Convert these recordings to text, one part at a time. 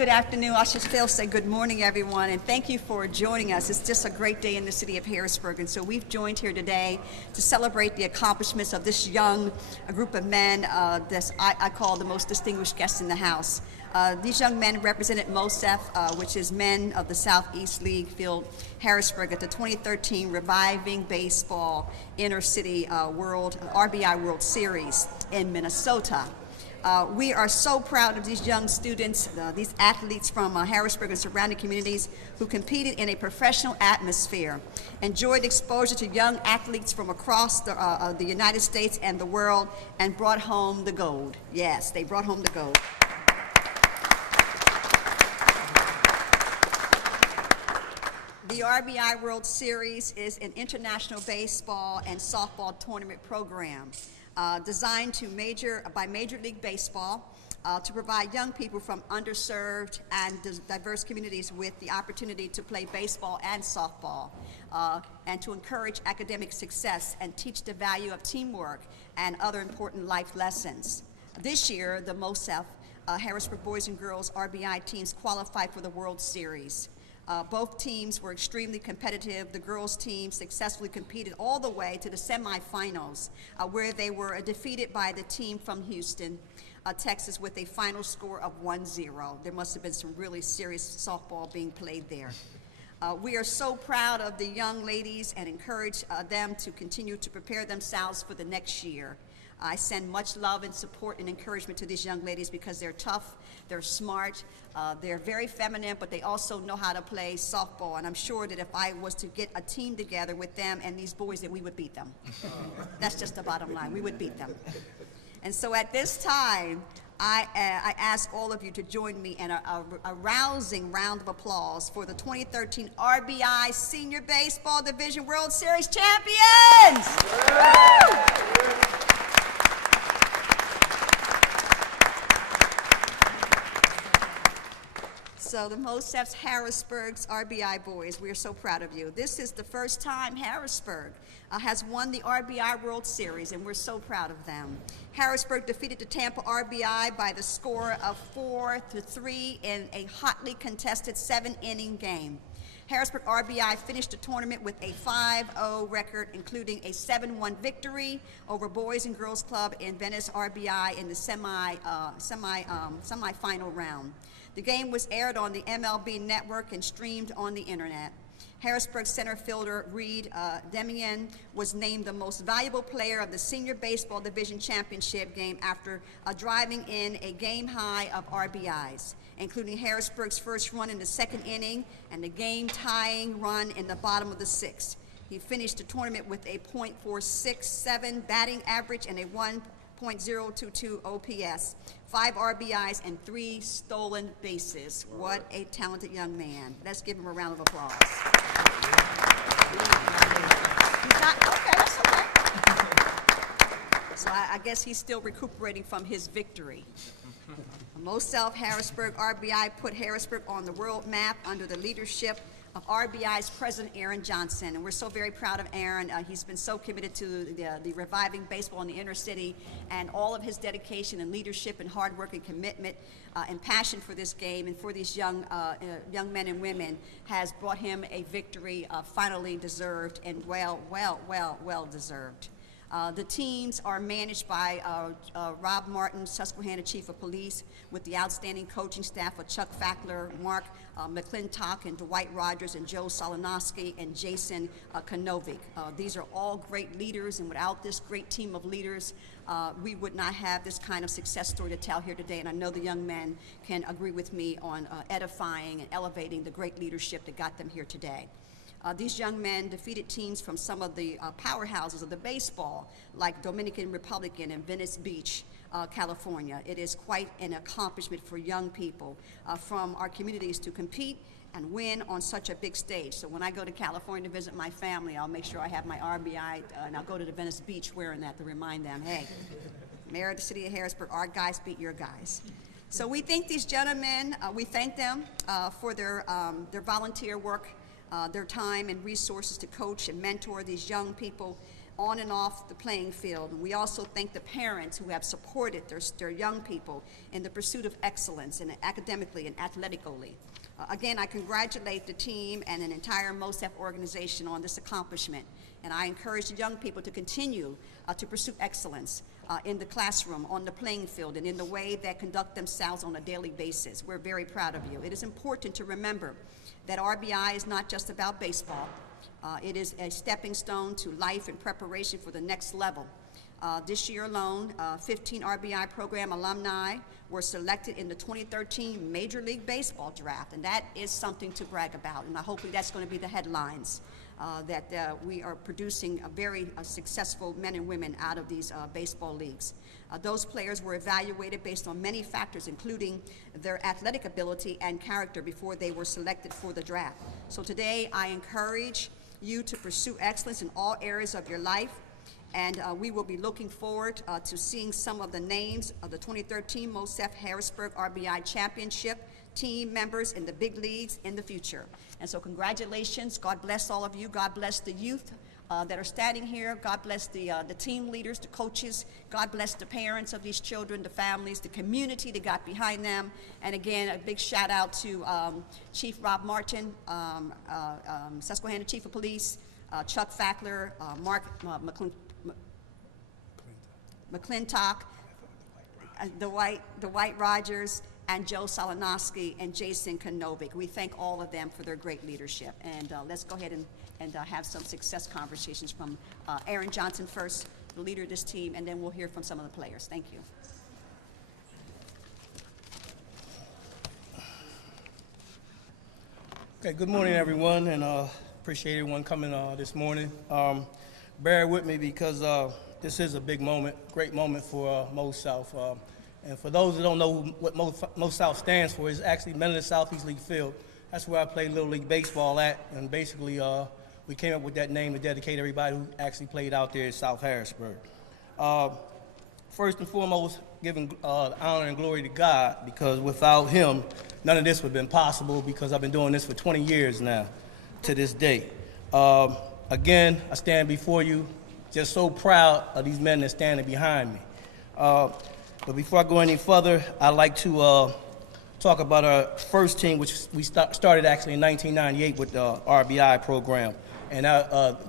Good afternoon. I should still say good morning, everyone, and thank you for joining us. It's just a great day in the city of Harrisburg, and so we've joined here today to celebrate the accomplishments of this young group of men that I call the most distinguished guests in the house. These young men represented MOSEF, which is Men of the Southeast League Field Harrisburg, at the 2013 Reviving Baseball Inter-City RBI World Series in Minnesota. We are so proud of these young students, these athletes from Harrisburg and surrounding communities who competed in a professional atmosphere, enjoyed exposure to young athletes from across the United States and the world, and brought home the gold. Yes, they brought home the gold. The RBI World Series is an international baseball and softball tournament program designed by Major League Baseball to provide young people from underserved and diverse communities with the opportunity to play baseball and softball, and to encourage academic success and teach the value of teamwork and other important life lessons. This year, the MOSEF Harrisburg Boys and Girls RBI teams qualified for the World Series. Both teams were extremely competitive. The girls' team successfully competed all the way to the semifinals, where they were defeated by the team from Houston, Texas, with a final score of 1-0. There must have been some really serious softball being played there. We are so proud of the young ladies and encourage them to continue to prepare themselves for the next year. I send much love and support and encouragement to these young ladies because they're tough, they're smart, they're very feminine, but they also know how to play softball. And I'm sure that if I was to get a team together with them and these boys, that we would beat them. That's just the bottom line. We would beat them. And so at this time, I ask all of you to join me in a rousing round of applause for the 2013 RBI Senior Baseball Division World Series champions! So the MOSEF's Harrisburg's RBI boys, we are so proud of you. This is the first time Harrisburg has won the RBI World Series, and we're so proud of them. Harrisburg defeated the Tampa RBI by the score of 4-3 in a hotly contested 7-inning game. Harrisburg RBI finished the tournament with a 5-0 record, including a 7-1 victory over Boys and Girls Club in Venice RBI in the semi-final round. The game was aired on the MLB network and streamed on the internet. Harrisburg center fielder Reed Demian was named the most valuable player of the Senior Baseball Division Championship game after driving in a game high of RBIs, including Harrisburg's first run in the second inning and the game-tying run in the bottom of the sixth. He finished the tournament with a .467 batting average and a 1.022 OPS, 5 RBIs, and 3 stolen bases. What a talented young man. Let's give him a round of applause. He's not, okay, that's okay. So I guess he's still recuperating from his victory. MOSEF Harrisburg RBI put Harrisburg on the world map under the leadership of RBI's President Aaron Johnson, and we're so very proud of Aaron. He's been so committed to the reviving baseball in the inner city, and all of his dedication and leadership and hard work and commitment and passion for this game and for these young men and women has brought him a victory finally deserved, and well deserved. The teams are managed by Rob Martin, Susquehanna Chief of Police, with the outstanding coaching staff of Chuck Fackler, Mark McClintock, and Dwight Rogers, and Joe Solanowski, and Jason Konovic. These are all great leaders, and without this great team of leaders, we would not have this kind of success story to tell here today. And I know the young men can agree with me on edifying and elevating the great leadership that got them here today. These young men defeated teams from some of the powerhouses of the baseball, like Dominican Republic and Venice Beach, California. It is quite an accomplishment for young people from our communities to compete and win on such a big stage. So when I go to California to visit my family, I'll make sure I have my RBI, and I'll go to the Venice Beach wearing that to remind them, hey, Mayor of the City of Harrisburg, our guys beat your guys. So we thank these gentlemen, we thank them for their volunteer work, their time and resources to coach and mentor these young people on and off the playing field. And we also thank the parents who have supported their young people in the pursuit of excellence and academically and athletically. Again, I congratulate the team and an entire MOSEF organization on this accomplishment, and I encourage the young people to continue to pursue excellence in the classroom, on the playing field, and in the way they conduct themselves on a daily basis. We're very proud of you. It is important to remember that RBI is not just about baseball. It is a stepping stone to life and preparation for the next level. This year alone, 15 RBI program alumni were selected in the 2013 Major League Baseball draft, and that is something to brag about, and hopefully that's going to be the headlines, that we are producing a very successful men and women out of these baseball leagues. Those players were evaluated based on many factors, including their athletic ability and character before they were selected for the draft. So today, I encourage you to pursue excellence in all areas of your life. And we will be looking forward to seeing some of the names of the 2013 MOSEF Harrisburg RBI Championship team members in the big leagues in the future. And so congratulations. God bless all of you. God bless the youth that are standing here. God bless the team leaders, the coaches. God bless the parents of these children, the families, the community that got behind them. And again, a big shout out to Chief Rob Martin, Susquehanna Chief of Police, Chuck Fackler, Mark McClintock, the White Rogers, and Joe Solanowski and Jason Konovic. We thank all of them for their great leadership. And let's go ahead and have some success conversations from Aaron Johnson first, the leader of this team, and then we'll hear from some of the players. Thank you. Okay, good morning, everyone, and appreciate everyone coming this morning. Bear with me because this is a big moment, great moment for Mo South. And for those that don't know what Mo South stands for, it's actually Men of the Southeast League Field. That's where I played Little League Baseball at, and basically we came up with that name to dedicate everybody who actually played out there in South Harrisburg. First and foremost, giving honor and glory to God, because without him, none of this would have been possible, because I've been doing this for 20 years now to this day. Again, I stand before you just so proud of these men that's standing behind me. But before I go any further, I'd like to talk about our first team, which we started actually in 1998 with the RBI program. And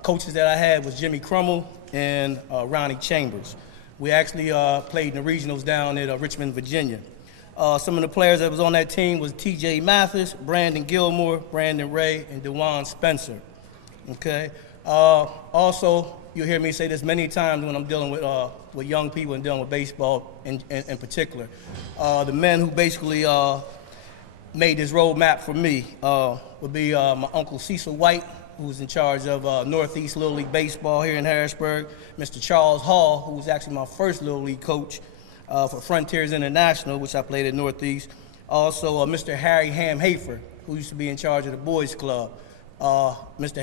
coaches that I had was Jimmy Crummell and Ronnie Chambers. We actually played in the regionals down at Richmond, Virginia. Some of the players that was on that team was T.J. Mathis, Brandon Gilmore, Brandon Ray, and DeJuan Spencer. Okay. Also, you'll hear me say this many times when I'm dealing with young people and dealing with baseball in particular. The men who basically made this roadmap for me would be my Uncle Cecil White, who's in charge of Northeast Little League Baseball here in Harrisburg, Mr. Charles Hall, who was actually my first Little League coach for Frontiers International, which I played at Northeast. Also, Mr. Harry Ham Hafer, who used to be in charge of the Boys Club. Mr.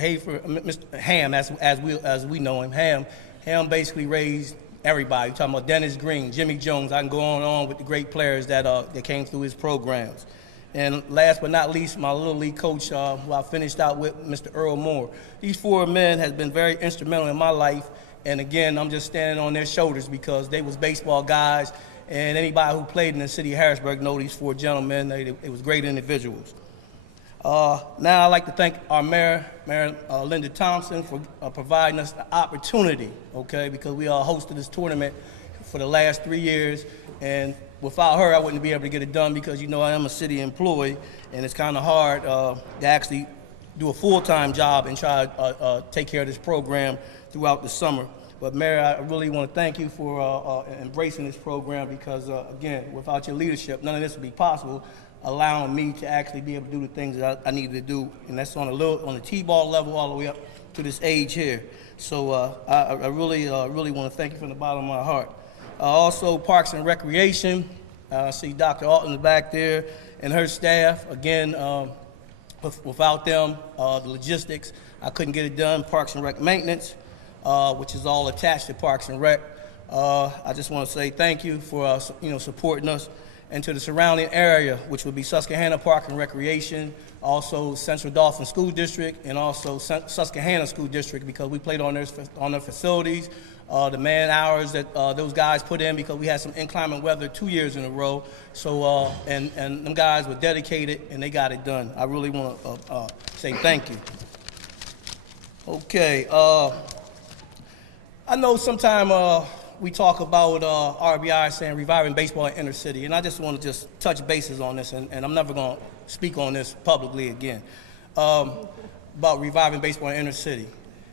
Ham, as we know him, Ham basically raised everybody. You're talking about Dennis Green, Jimmy Jones. I can go on and on with the great players that came through his programs. And last but not least, my Little League coach, who I finished out with, Mr. Earl Moore. These four men have been very instrumental in my life. And again, I'm just standing on their shoulders because they was baseball guys. And anybody who played in the city of Harrisburg know these four gentlemen. They was great individuals. Now I'd like to thank our Mayor Linda Thompson, for providing us the opportunity, okay, because we hosted this tournament for the last 3 years, and without her I wouldn't be able to get it done, because you know I am a city employee, and it's kind of hard to actually do a full-time job and try to take care of this program throughout the summer. But Mayor, I really want to thank you for embracing this program, because again, without your leadership, none of this would be possible, allowing me to actually be able to do the things that I needed to do, and that's on the T-ball level all the way up to this age here. So I really want to thank you from the bottom of my heart. Also, Parks and Recreation. I see Dr. Alton in the back there and her staff. Again, without them, the logistics, I couldn't get it done. Parks and Rec maintenance, which is all attached to Parks and Rec. I just want to say thank you for supporting us. and to the surrounding area, which would be Susquehanna Park and Recreation, also Central Dauphin School District, and also Susquehanna School District, because we played on their facilities, the man hours that those guys put in, because we had some inclement weather 2 years in a row. So, and them guys were dedicated, and they got it done. I really want to say thank you. Okay, I know sometime we talk about RBI saying reviving baseball in inner city, and I just want to just touch bases on this, and I'm never going to speak on this publicly again, about reviving baseball in inner city.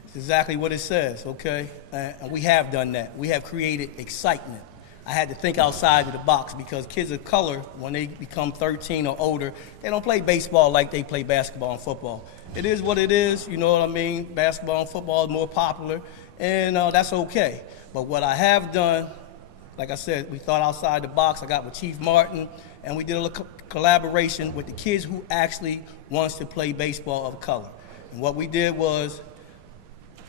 It's exactly what it says, okay? And we have done that. We have created excitement. I had to think outside of the box, because kids of color, when they become 13 or older, they don't play baseball like they play basketball and football. It is what it is, you know what I mean? Basketball and football is more popular, and that's okay. But what I have done, like I said, we thought outside the box. I got with Chief Martin, and we did a little collaboration with the kids who actually wants to play baseball of color. And what we did was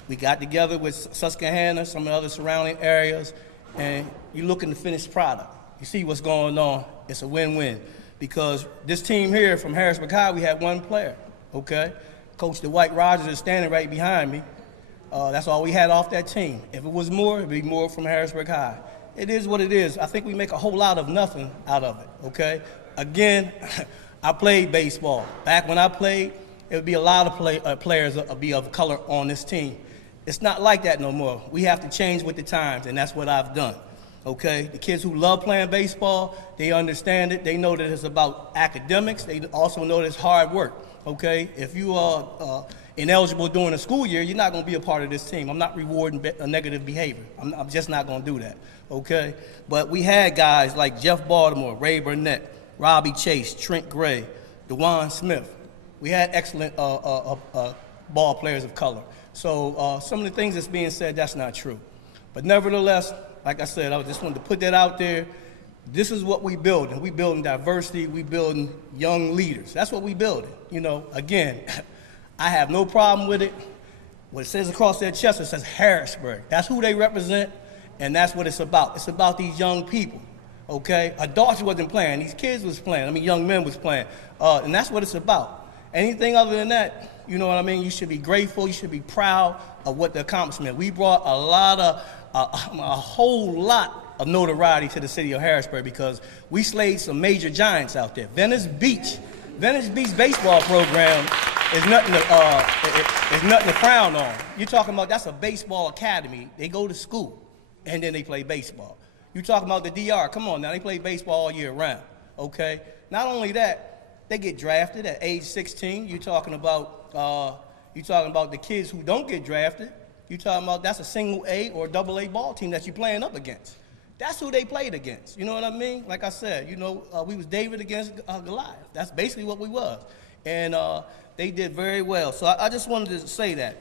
we got together with Susquehanna, some of the other surrounding areas, and you look at the finished product. You see what's going on. It's a win-win, because this team here from Harrisburg High, we had one player, okay? Coach Dwight Rogers is standing right behind me. That's all we had off that team. If it was more, it'd be more from Harrisburg High. It is what it is. I think we make a whole lot of nothing out of it, okay? Again, I played baseball. Back when I played, it would be a lot of players be of color on this team. It's not like that no more. We have to change with the times, and that's what I've done, okay? The kids who love playing baseball, they understand it. They know that it's about academics. They also know that it's hard work, okay? If you are ineligible during the school year, you're not going to be a part of this team. I'm not rewarding negative behavior. I'm just not going to do that, okay? But we had guys like Jeff Baltimore, Ray Burnett, Robbie Chase, Trent Gray, DeJuan Smith. We had excellent ball players of color. So some of the things that's being said, that's not true. But nevertheless, like I said, I just wanted to put that out there. This is what we building. We building diversity. We building young leaders. That's what we building. You know, again, I have no problem with it. What it says across their chest, it says Harrisburg. That's who they represent, and that's what it's about. It's about these young people, okay? Adults wasn't playing. These kids was playing. I mean, young men was playing. And that's what it's about. Anything other than that, you know what I mean? You should be grateful. You should be proud of what the accomplishment. We brought a whole lot of notoriety to the city of Harrisburg, because we slayed some major giants out there. Venice Beach baseball program is nothing to frown on. You're talking about, that's a baseball academy. They go to school, and then they play baseball. You're talking about the DR. Come on now, they play baseball all year round, okay? Not only that, they get drafted at age 16. You're talking about the kids who don't get drafted. You're talking about, that's a single A or double A ball team that you're playing up against. That's who they played against. You know what I mean? Like I said, you know, we was David against Goliath. That's basically what we was. And they did very well. So I just wanted to say that.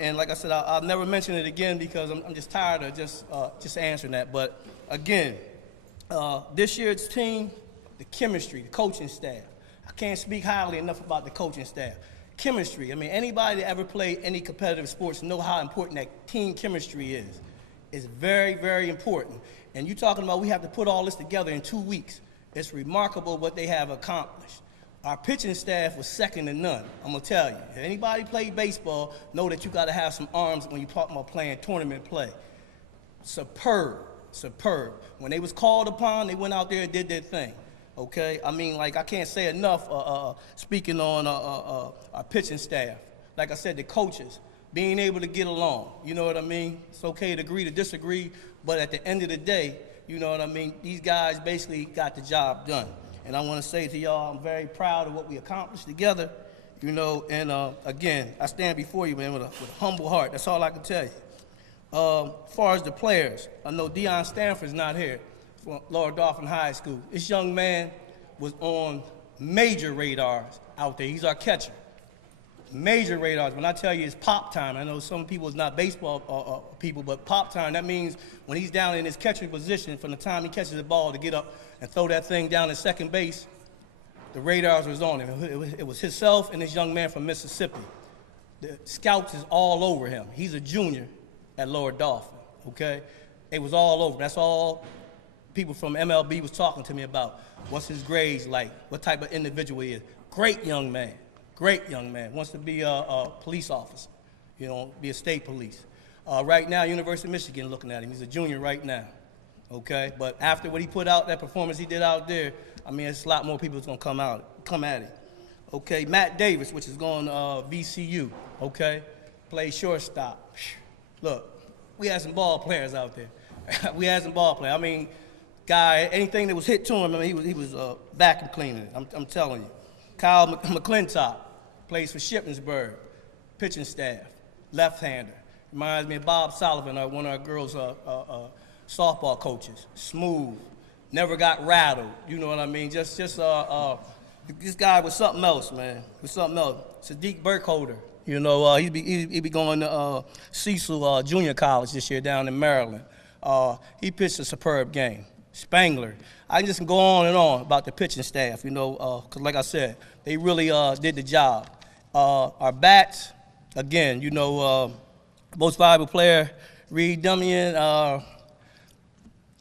And like I said, I'll never mention it again, because I'm just tired of just answering that. But again, this year's team, the chemistry, the coaching staff. I can't speak highly enough about the coaching staff. Chemistry, I mean, anybody that ever played any competitive sports know how important that team chemistry is. It's very, very important. And you're talking about we have to put all this together in 2 weeks. It's remarkable what they have accomplished. Our pitching staff was second to none, I'm going to tell you. If anybody played baseball, know that you got to have some arms when you talk about playing tournament play. Superb, superb. When they was called upon, they went out there and did their thing. Okay, I mean, like, I can't say enough speaking on our pitching staff. Like I said, the coaches, being able to get along, you know what I mean? It's okay to agree to disagree, but at the end of the day, you know what I mean? These guys basically got the job done. And I want to say to y'all, I'm very proud of what we accomplished together, you know, and again, I stand before you, man, with a humble heart. That's all I can tell you. As far as the players, I know Deion Stanford's not here from Lower Dauphin High School. This young man was on major radars out there. He's our catcher. Major radars. When I tell you it's pop time, I know some people is not baseball people, but pop time, that means when he's down in his catching position, from the time he catches the ball to get up and throw that thing down at second base, the radars was on him. It was himself and this young man from Mississippi. The scouts is all over him. He's a junior at Lower Dauphin, okay? It was all over. That's all people from MLB was talking to me about what's his grades like, what type of individual he is. Great young man, wants to be a police officer, you know, be a state police. Right now, University of Michigan looking at him. He's a junior right now, okay? But after what he put out, that performance he did out there, I mean, it's a lot more people that's gonna come at him. Okay, Matt Davis, which is going VCU, okay? Plays shortstop. Look, we had some ball players out there. We had some ball players. I mean, guy, anything that was hit to him, I mean, he was vacuum cleaning it. I'm telling you. Kyle McClintock plays for Shippensburg, pitching staff, left-hander. Reminds me of Bob Sullivan, one of our girls' softball coaches. Smooth, never got rattled. You know what I mean? Just this guy was something else, man. Was something else. Sadiq Burkholder. You know, he be going to Cecil Junior College this year down in Maryland. He pitched a superb game. Spangler. I can just go on and on about the pitching staff, you know, because like I said, they really did the job. Our bats, again, you know, most valuable player, Reed Dummian.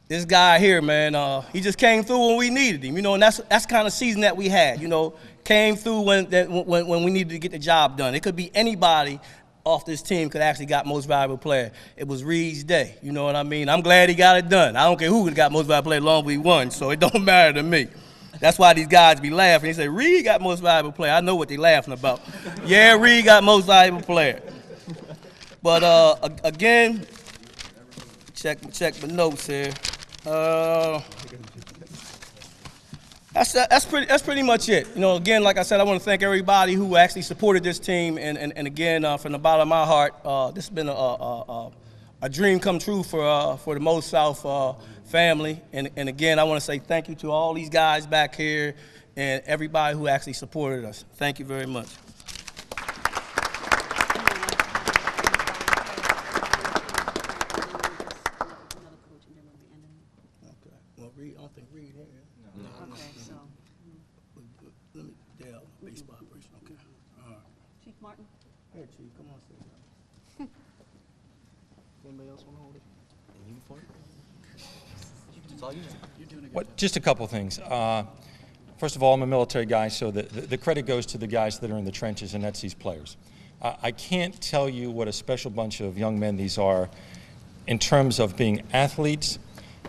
This guy here, man, he just came through when we needed him, you know, and that's kind of season that we had, you know, came through when we needed to get the job done. It could be anybody off this team could actually got most valuable player. It was Reed's day, you know what I mean? I'm glad he got it done. I don't care who got most valuable player, as long as we won, so it don't matter to me. That's why these guys be laughing. They say, Reed got most valuable player. I know what they laughing about. Yeah, Reed got most valuable player. But again, check my notes here. That's pretty much it. You know, again, like I said, I want to thank everybody who actually supported this team, and again, from the bottom of my heart, this has been a dream come true for the Mo South family. And again, I want to say thank you to all these guys back here and everybody who actually supported us. Thank you very much. Reed, I don't think Reed here. No. Okay, so. Let me, Dale, baseball person, okay. All right. Chief Martin? Here, Chief, come on, sit. Anybody else want to hold it? In uniform? It's all you. You're doing a good job. Just a couple things. First of all, I'm a military guy, so the credit goes to the guys that are in the trenches, and that's these players. I can't tell you what a special bunch of young men these are in terms of being athletes,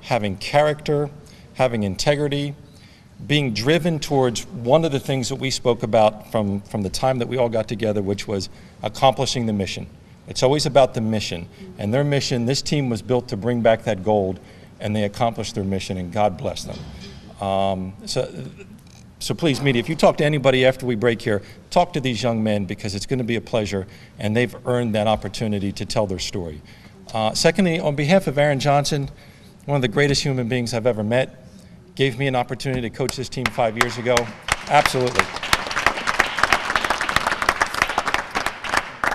having character, having integrity, being driven towards one of the things that we spoke about from the time that we all got together, which was accomplishing the mission. It's always about the mission. And their mission, this team was built to bring back that gold, and they accomplished their mission, and God bless them. So please, media, if you talk to anybody after we break here, talk to these young men, because it's going to be a pleasure, and they've earned that opportunity to tell their story. Secondly, on behalf of Aaron Johnson, one of the greatest human beings I've ever met, gave me an opportunity to coach this team 5 years ago. Absolutely.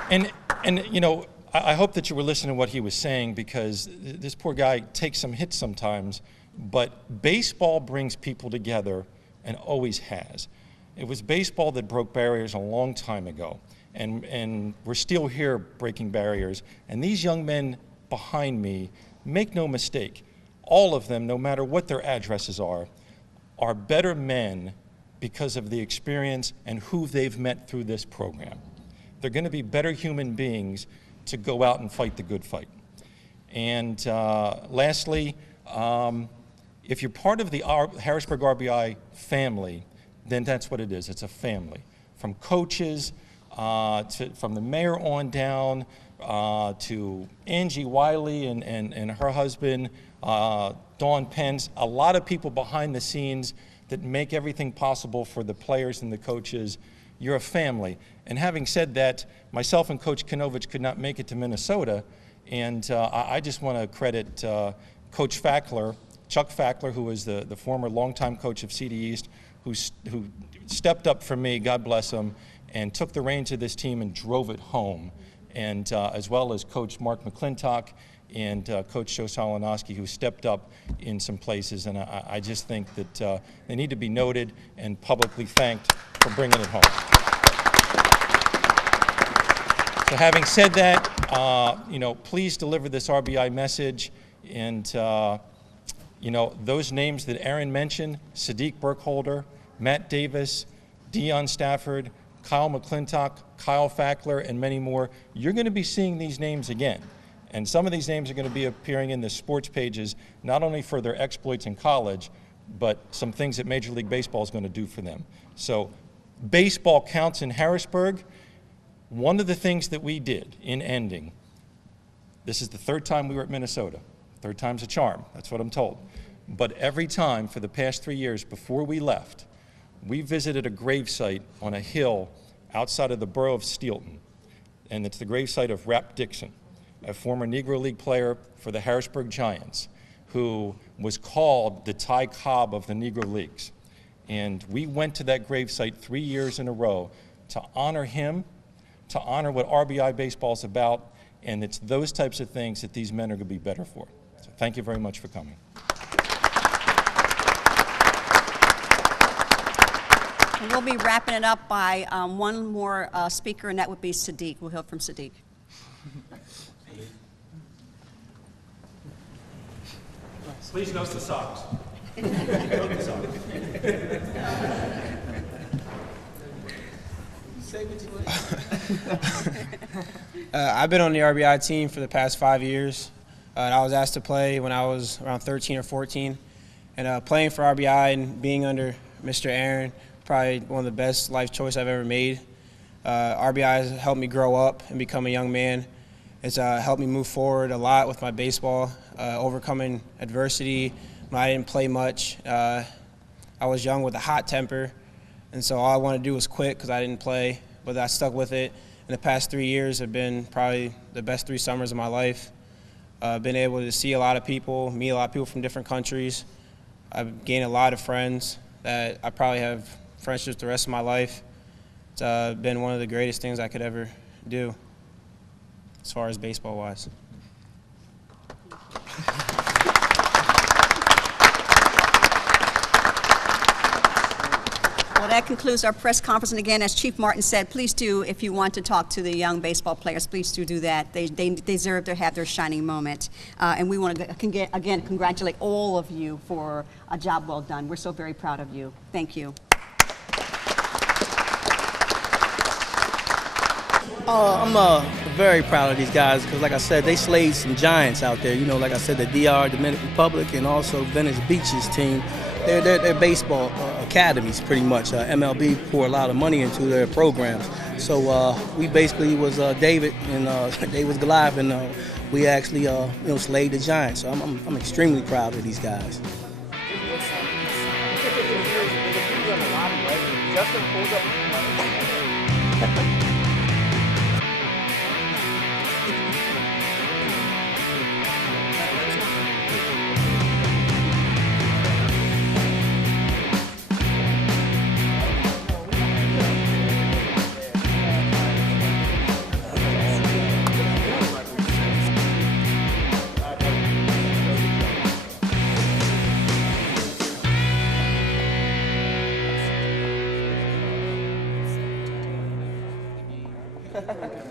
And you know, I hope that you were listening to what he was saying, because this poor guy takes some hits sometimes, but baseball brings people together and always has. It was baseball that broke barriers a long time ago, and we're still here breaking barriers. And these young men behind me, make no mistake, all of them, no matter what their addresses are better men because of the experience and who they've met through this program. They're going to be better human beings to go out and fight the good fight. And lastly, if you're part of the Harrisburg RBI family, then that's what it is. It's a family. From coaches, from the mayor on down, to Angie Wiley and her husband, Dawn Pence, a lot of people behind the scenes that make everything possible for the players and the coaches. You're a family. And having said that, myself and Coach Kanovich could not make it to Minnesota, and I just want to credit Coach Fackler, Chuck Fackler, who was the former longtime coach of CD East, who stepped up for me, God bless him, and took the reins of this team and drove it home. And as well as Coach Mark McClintock and Coach Joe Solonowski, who stepped up in some places. And I just think that they need to be noted and publicly thanked for bringing it home. So having said that, you know, please deliver this RBI message. And You know, those names that Aaron mentioned, Sadiq Burkholder, Matt Davis, Deion Stafford, Kyle McClintock, Kyle Fackler, and many more, you're going to be seeing these names again. And some of these names are going to be appearing in the sports pages, not only for their exploits in college, but some things that Major League Baseball is going to do for them. So baseball counts in Harrisburg. One of the things that we did in ending, this is the third time we were at Minnesota. Third time's a charm, that's what I'm told. But every time for the past 3 years before we left, we visited a gravesite on a hill outside of the borough of Steelton. And it's the gravesite of Rap Dixon, a former Negro League player for the Harrisburg Giants, who was called the Ty Cobb of the Negro Leagues. And we went to that gravesite 3 years in a row to honor him, to honor what RBI baseball is about, and it's those types of things that these men are going to be better for. So thank you very much for coming. And we'll be wrapping it up by one more speaker, and that would be Sadiq. We'll hear from Sadiq. Please note the socks. I've been on the RBI team for the past 5 years. I was asked to play when I was around 13 or 14. And playing for RBI and being under Mr. Aaron, probably one of the best life choices I've ever made. RBI has helped me grow up and become a young man. It's helped me move forward a lot with my baseball, overcoming adversity when I didn't play much. I was young with a hot temper, and so all I wanted to do was quit because I didn't play, but I stuck with it. And the past 3 years have been probably the best 3 summers of my life. I've been able to see a lot of people, meet a lot of people from different countries. I've gained a lot of friends that I probably have friendships the rest of my life. It's been one of the greatest things I could ever do as far as baseball-wise. Well, that concludes our press conference. And again, as Chief Martin said, please do, if you want to talk to the young baseball players, please do that. They deserve to have their shining moment. And we want to, again, congratulate all of you for a job well done. We're so very proud of you. Thank you. I'm very proud of these guys because, like I said, they slayed some giants out there. You know, like I said, the DR, Dominican Republic, and also Venice Beach's team. They're baseball academies, pretty much. MLB pour a lot of money into their programs. So we basically was David and they was Goliath, and we actually slayed the giants. So I'm extremely proud of these guys. Justin pulls up. Okay.